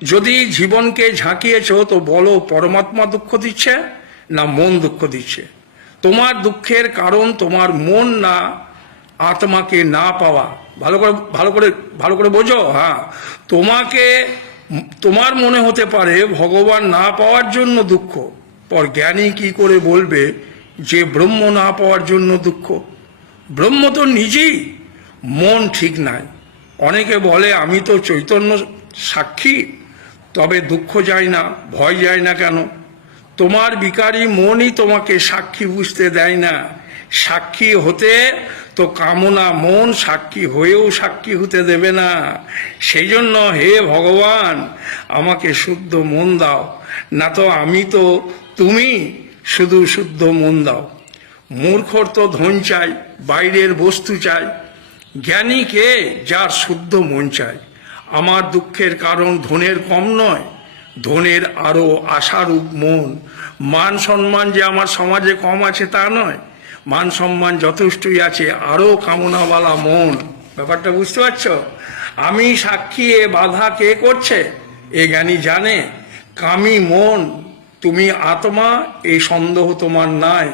যদি জীবনকে ঝাঁকিয়েছ তো বলো পরমাত্মা দুঃখ দিচ্ছে না মন দুঃখ দিচ্ছে? তোমার দুঃখের কারণ তোমার মন না আত্মাকে না পাওয়া। ভালো করে বোঝো। হ্যাঁ, তোমাকে তোমার মনে হতে পারে ভগবান না পাওয়ার জন্য দুঃখ, পর জ্ঞানী কি করে বলবে যে ব্রহ্ম না পাওয়ার জন্য দুঃখ? ব্রহ্ম তো নিজেই। মন ঠিক নাই। অনেকে বলে আমি তো চৈতন্য সাক্ষী, তবে দুঃখ যায় না, ভয় যায় না কেন? তোমার বিকারী মনই তোমাকে সাক্ষী বুঝতে দেয় না। সাক্ষী হতে তো কামনা মন সাক্ষী হয়েও সাক্ষী হতে দেবে না। সেই জন্য হে ভগবান, আমাকে শুদ্ধ মন দাও, না তো আমি তো তুমি, শুধু শুদ্ধ মন দাও। মূর্খর তো ধন চাই, বাইরের বস্তু চাই, জ্ঞানী কে যার শুদ্ধ মন চাই। আমার দুঃখের কারণ ধনের কম নয়, ধনের আরো আশারূপ মন। মান সম্মান যে আমার সমাজে কম আছে তা নয়, মান সম্মান যথেষ্টই আছে, আরো কামনাওয়ালা মন। ব্যাপারটা বুঝতে পারছ? আমি সাক্ষী, এ বাধা কে করছে? এ জ্ঞানী জানে। কামী মন তুমি আত্মা, এই সন্দেহ তোমার নাই।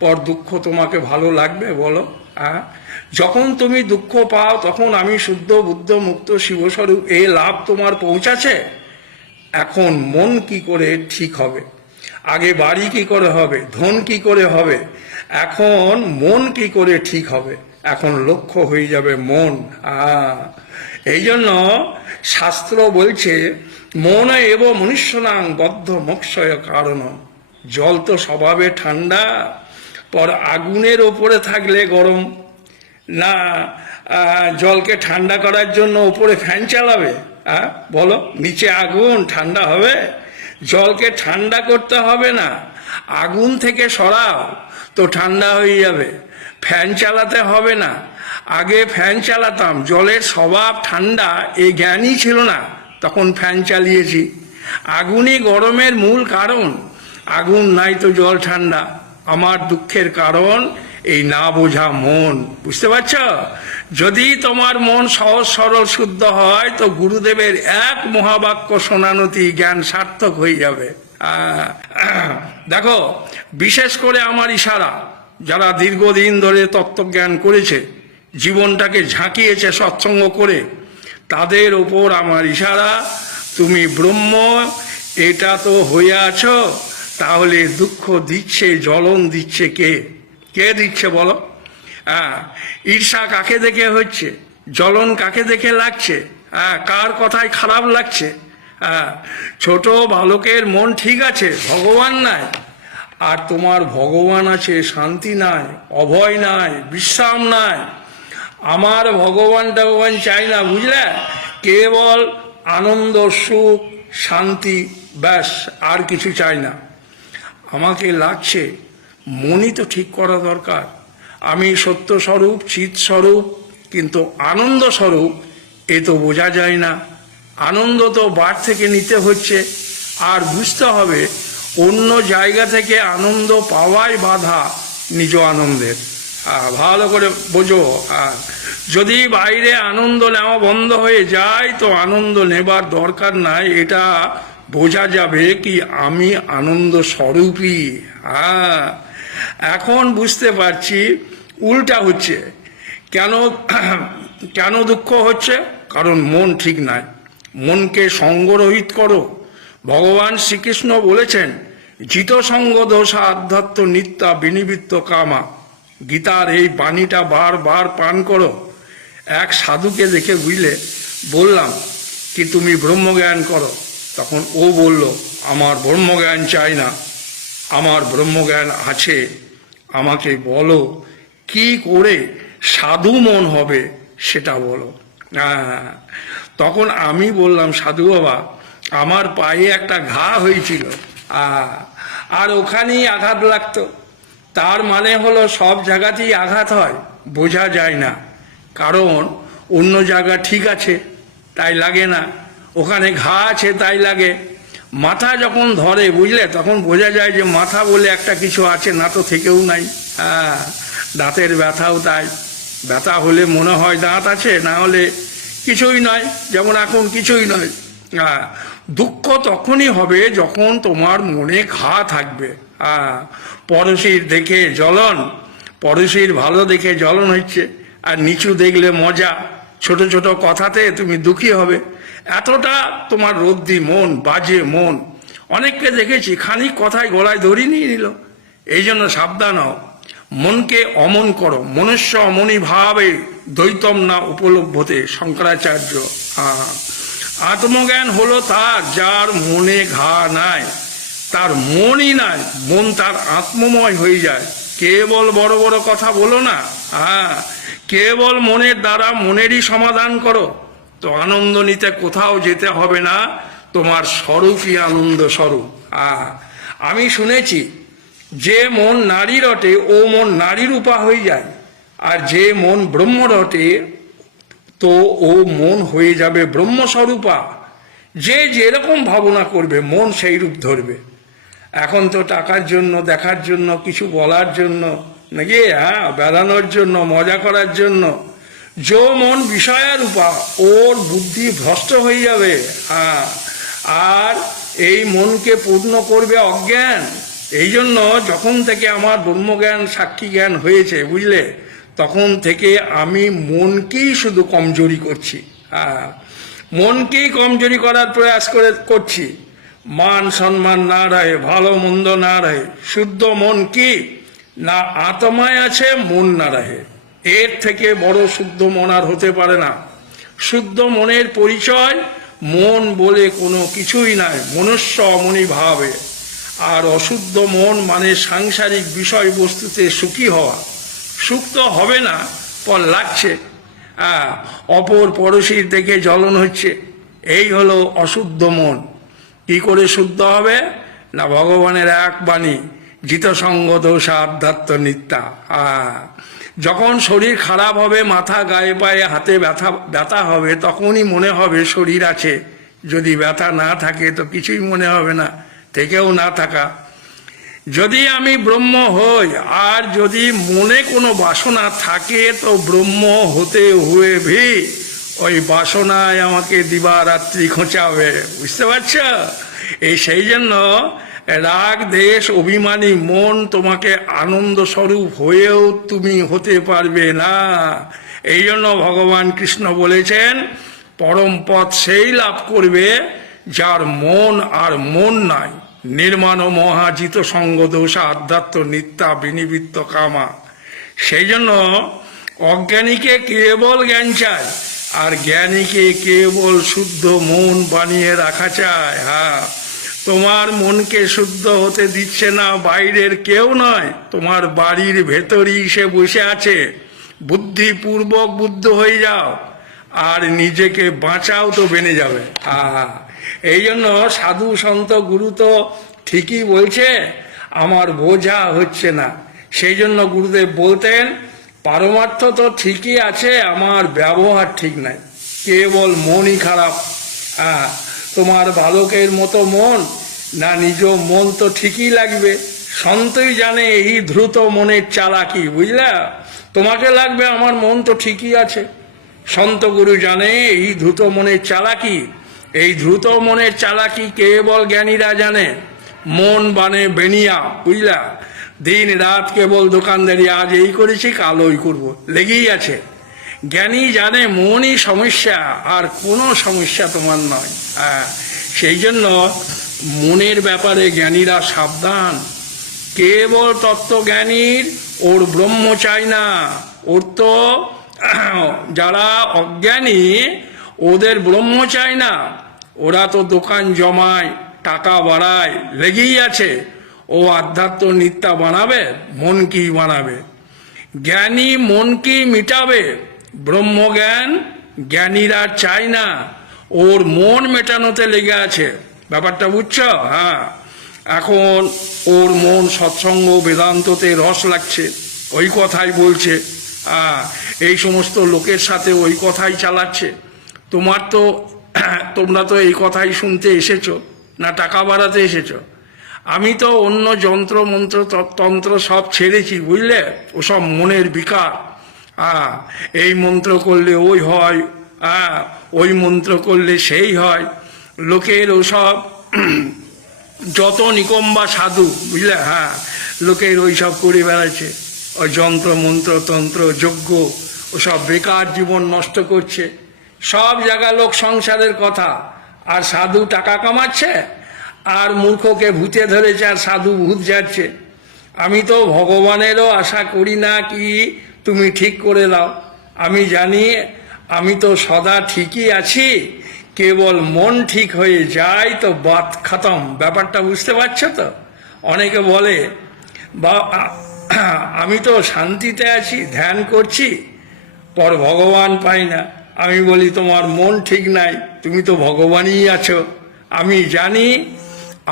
পর দুঃখ তোমাকে ভালো লাগবে বলো? যখন তুমি দুঃখ পাও তখন আমি শুদ্ধ বুদ্ধ মুক্ত শিবস্বরূপ এই লাভ তোমার পৌঁছাছে। এখন মন কি করে ঠিক হবে? আগে বাড়ি কি করে হবে, ধন কি করে হবে, এখন মন কি করে ঠিক হবে? এখন লক্ষ্য হয়ে যাবে মন। এই জন্য শাস্ত্র বলছে মন এব মনুষ্যনাং বদ্ধ মোক্ষয় কারণ। জল তো স্বভাবে ঠান্ডা, পর আগুনের ওপরে থাকলে গরম না। জলকে ঠান্ডা করার জন্য ওপরে ফ্যান চালাবে? বলো, নিচে আগুন ঠান্ডা হবে? জলকে ঠান্ডা করতে হবে না, আগুন থেকে সরাও তো ঠান্ডা হয়ে যাবে। ফ্যান চালাতে হবে না। আগে ফ্যান চালাতাম, জলের স্বভাব ঠান্ডা, এ জ্ঞানই ছিল না, তখন ফ্যান চালিয়েছি। আগুনই গরমের মূল কারণ, আগুন নাই তো জল ঠান্ডা। আমার দুঃখের কারণ এই না বোঝা মন। বুঝতে পারছ? যদি তোমার মন সহজ সরল শুদ্ধ হয় তো গুরুদেবের এক মহাবাক্য শোনানোতেই জ্ঞান সার্থক হয়ে যাবে। দেখো, বিশেষ করে আমার ইশারা, যারা দীর্ঘদিন ধরে তত্ত্বজ্ঞান করেছে, জীবনটাকে ঝাঁকিয়েছে সৎসঙ্গ করে, তাদের ওপর আমার ইশারা, তুমি ব্রহ্ম এটা তো হয়ে আছো, তাহলে দুঃখ দিচ্ছে, জ্বলন দিচ্ছে কে? কে দিচ্ছে বলো? ঈর্ষা কাকে দেখে হচ্ছে? জ্বলন কাকে দেখে লাগছে? কার কথায় খারাপ লাগছে? ছোট বালকের মন ঠিক আছে, ভগবান নাই। আর তোমার ভগবান আছে, শান্তি নাই, অভয় নাই, বিশ্রাম নাই। আমার ভগবান টগবান চাই না, বুঝলে? কেবল আনন্দ, সুখ, শান্তি, ব্যাস, আর কিছু চাই না। আমাকে লাগছে মনই তো ঠিক করা দরকার। আমি সত্য স্বরূপ, চিৎ স্বরূপ, কিন্তু আনন্দ স্বরূপ এ তো বোঝা যায় না। আনন্দ তো বার থেকে নিতে হচ্ছে, আর বুঝতে হবে অন্য জায়গা থেকে আনন্দ পাওয়াই বাধা নিজ আনন্দের। ভালো করে বোঝো। যদি বাইরে আনন্দ নেওয়া বন্ধ হয়ে যায় তো আনন্দ নেবার দরকার নাই, এটা বোঝা যাবে কি আমি আনন্দ স্বরূপই। এখন বুঝতে পারছি উল্টা হচ্ছে। কেন কেন দুঃখ হচ্ছে? কারণ মন ঠিক নাই। মনকে সঙ্গরহিত করো। ভগবান শ্রীকৃষ্ণ বলেছেন, জিত সঙ্গ দোষা আধ্যাত্ম নিত্যা বিনিবৃত্ত কামা। গীতার এই বাণীটা বারবার পান করো। এক সাধুকে দেখে বুঝলে, বললাম কি তুমি ব্রহ্মজ্ঞান করো? তখন ও বলল, আমার ব্রহ্মজ্ঞান চাই না, আমার ব্রহ্মজ্ঞান আছে। আমাকে বলো কি করে সাধু মন হবে সেটা বলো। তখন আমি বললাম, সাধু বাবা, আমার পায়ে একটা ঘা হয়েছিল, আর ওখানেই আঘাত লাগতো। তার মানে হলো সব জায়গাতেই আঘাত হয়, বোঝা যায় না। কারণ অন্য জায়গা ঠিক আছে তাই লাগে না, ওখানে ঘা আছে তাই লাগে। মাথা যখন ধরে, বুঝলে, তখন বোঝা যায় যে মাথা বলে একটা কিছু আছে, না তো থেকেও নাই। দাঁতের ব্যথাও তাই। ব্যথা হলে মনে হয় দাঁত আছে, না হলে কিছুই নয়। যেমন এখন কিছুই নয়, দুঃখ তখনই হবে যখন তোমার মনে ঘা থাকবে। পড়শির দেখে জ্বলন, পড়শির ভালো দেখে জ্বলন হচ্ছে, আর নিচু দেখলে মজা, ছোট ছোট কথাতে তুমি দুঃখী হবে। এতটা তোমার রদ্দি মন, বাজে মন। অনেককে দেখেছি খানিক কথায় গলায় দড়ি নিয়ে নিল। এই জন্য সাবধান হও, মনকে অমন করো। মনুষ্য অমনি ভাবে দ্বৈতম না উপলব্ধতে, শঙ্করাচার্য। আত্মজ্ঞান হলো তার যার মনে ঘা নাই, তার মনই নাই, মন তার আত্মময় হয়ে যায়। কেবল বড় বড় কথা বলো না, কেবল মনের দ্বারা মনেরই সমাধান করো, তো আনন্দ নিতে কোথাও যেতে হবে না, তোমার স্বরূপই আনন্দ স্বরূপ। আমি শুনেছি যে মন নারী রটে ও মন নারী রূপা হয়ে যায়, আর যে মন ব্রহ্ম রটে তো ও মন হয়ে যাবে ব্রহ্মস্বরূপা। যে যেরকম ভাবনা করবে মন সেই রূপ ধরবে। এখন তো টাকার জন্য, দেখার জন্য, কিছু বলার জন্য নাকি, বেড়ানোর জন্য, মজা করার জন্য যে মন বিষয়ারূপা, ওর বুদ্ধি ভ্রষ্ট হয়ে যাবে। আর এই মনকে পূর্ণ করবে অজ্ঞান। এই জন্য যখন থেকে আমার ব্রহ্মজ্ঞান, সাক্ষী জ্ঞান হয়েছে, বুঝলে, তখন থেকে আমি মনকেই শুধু কমজোরি করছি। মনকেই কমজোরি করার প্রয়াস করছি। মান সম্মান না রহে, ভালো মন্দ না রহে, শুদ্ধ মন কি না আত্মায় আছে, মন না রহে। এর থেকে বড় শুদ্ধ মন আর হতে পারে না। শুদ্ধ মনের পরিচয় মন বলে কোনো কিছুই নাই, মনুষ্য অমনি ভাবে। আর অশুদ্ধ মন মানে সাংসারিক বিষয়বস্তুতে সুখী হওয়া। সুখ তো হবে না, পর লাগছে, অপর পড়শির দেখে জ্বলন হচ্ছে। এই হলো অশুদ্ধ মন। কি করে শুদ্ধ হবে না, ভগবানের এক বাণী, জিতসঙ্গ দোষা আধ্যাত্ম নিত্যা। যখন শরীর খারাপ হবে, মাথা, গায়ে পায়ে, হাতে ব্যথা হবে, তখনই মনে হবে শরীর আছে। যদি ব্যথা না থাকে তো কিছুই মনে হবে না, থেকেও না থাকা। যদি আমি ব্রহ্ম হই, আর যদি মনে কোনো বাসনা থাকে, তো ব্রহ্ম হতে হুয়ে ভি ওই বাসনায় আমাকে দিবারাত্রি খোঁচাবে। বুঝতে পারছ? সেই জন্য রাগ, দেশ, অভিমানী মন তোমাকে আনন্দ স্বরূপ হয়েও তুমি হতে পারবে না। এই জন্য ভগবান কৃষ্ণ বলেছেন, পরম পথ সেই লাভ করবে যার মন আর মন নাই। নির্মাণ মহাজিত সঙ্গ দোষা আধ্যাত্ম নিত্যা বিনিবৃত্ত কামা। সেই জন্য অজ্ঞানীকে কেবল জ্ঞান চায়, আর জ্ঞানীকে কেবল শুদ্ধ মন বানিয়ে রাখা চায়। তোমার মনকে শুদ্ধ হতে দিচ্ছে না বাইরের কেউ নয়, তোমার বাড়ির ভেতরই সে বসে আছে। বুদ্ধিপূর্বক বুদ্ধ হয়ে যাও, আর নিজেকে বাঁচাও, তো বেনে যাবে। এই জন্য সাধু সন্ত গুরু তো ঠিকই বলছে, আমার বোঝা হচ্ছে না। সেই জন্য গুরুদেব বলতেন, পারমার্থ তো ঠিকই আছে, আমার ব্যবহার ঠিক নাই, কেবল মনই খারাপ। তোমার বালকের মতো মন না, নিজ মন তো ঠিকই লাগবে। সন্তই জানে এই দ্রুত মনের চালাকি, বুঝলা? তোমাকে লাগবে আমার মন তো ঠিকই আছে। সন্ত গুরু জানে এই দ্রুত মনের চালাকি। এই দ্রুত মনের চালাকি কেবল জ্ঞানীরা জানে। মন বানে বেনিয়া, বুঝলা? দিন রাত কেবল দোকানদারি, আজ এই করেছি কাল ওই করবো, লেগেই আছে। জ্ঞানী জানে মনই সমস্যা, আর কোনো সমস্যা তোমার নয়। সেই জন্য মনের ব্যাপারে জ্ঞানীরা সাবধান। কেবল তত্ত্বজ্ঞানীর ওর ব্রহ্ম চাই না, ওর তো যারা অজ্ঞানী ওদের ব্রহ্ম চাই না। ওরা তো দোকান জমায়, টাকা বাড়ায়, লেগেই আছে। ও আধ্যাত্ম নিত্যা বানাবে, মন কি বানাবে? জ্ঞানী মন কি মিটাবে? ব্রহ্মজ্ঞান জ্ঞানীরা চায় না, ওর মন মেটানোতে লেগে আছে। ব্যাপারটা বুঝছ? এখন ওর মন সৎসঙ্গ বেদান্ততে রস লাগছে, ওই কথাই বলছে। এই সমস্ত লোকের সাথে ওই কথাই চালাচ্ছে। তোমরা তো এই কথাই শুনতে এসেছো না, টাকা বাড়াতে এসেছো? আমি তো অন্য যন্ত্র মন্ত্র তন্ত্র সব ছেড়েছি, বুঝলে? ওসব মনের বিকার। এই মন্ত্র করলে ওই হয়, ওই মন্ত্র করলে সেই হয়। লোকের ওসব যত নিকম্বা সাধু, বুঝলে, হ্যাঁ, লোকের ওইসব করে বেড়াচ্ছে, ওই যন্ত্র মন্ত্র তন্ত্র যজ্ঞ, ওসব বেকার জীবন নষ্ট করছে। সব জায়গা লোক সংসারের কথা, আর সাধু টাকা কামাচ্ছে, আর মূর্খকে ভূতে ধরেছে, আর সাধু ভূত যাচ্ছে। আমি তো ভগবানেরও আশা করি না কি তুমি ঠিক করে দাও। আমি জানি আমি তো সদা ঠিকই আছি, কেবল মন ঠিক হয়ে যায় তো বাত খতম। ব্যাপারটা বুঝতে পারছো তো? অনেকে বলে বা আমি তো শান্তিতে আছি, ধ্যান করছি, পর ভগবান পাই না। আমি বলি তোমার মন ঠিক নাই, তুমি তো ভগবানই আছো। আমি জানি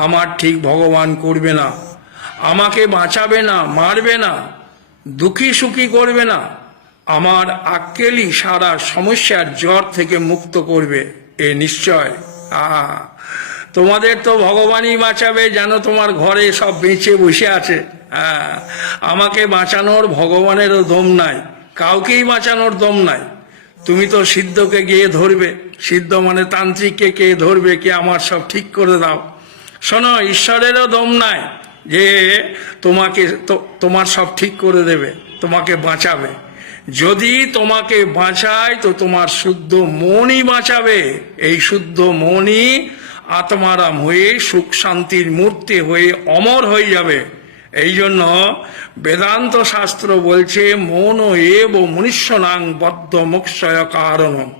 আমার ঠিক ভগবান করবে না, আমাকে বাঁচাবে না, মারবে না, দুঃখী সুখী করবে না, আমার আক্কেলই সারা সমস্যার জ্বর থেকে মুক্ত করবে, এ নিশ্চয়। তোমাদের তো ভগবানই বাঁচাবে, জানো তোমার ঘরে সব বেঁচে বসে আছে। আমাকে বাঁচানোর ভগবানেরও দম নাই, কাউকেই বাঁচানোর দম নাই। তুমি তো সিদ্ধকে গিয়ে ধরবে, সিদ্ধ মানে তান্ত্রিককে কে ধরবে, কে আমার সব ঠিক করে দাও। শোনো, ঈশ্বরেরও দম নাই যে তোমাকে তোমার সব ঠিক করে দেবে, তোমাকে বাঁচাবে। যদি তোমাকে বাঁচায় তো তোমার শুদ্ধ মনই বাঁচাবে। এই শুদ্ধ মনই আত্মারাম হয়ে সুখ শান্তির মূর্তি হয়ে অমর হয়ে যাবে। এই জন্য বেদান্ত শাস্ত্র বলছে মন এব মনুষ্যনাং বদ্ধ মোক্ষয় কারণম।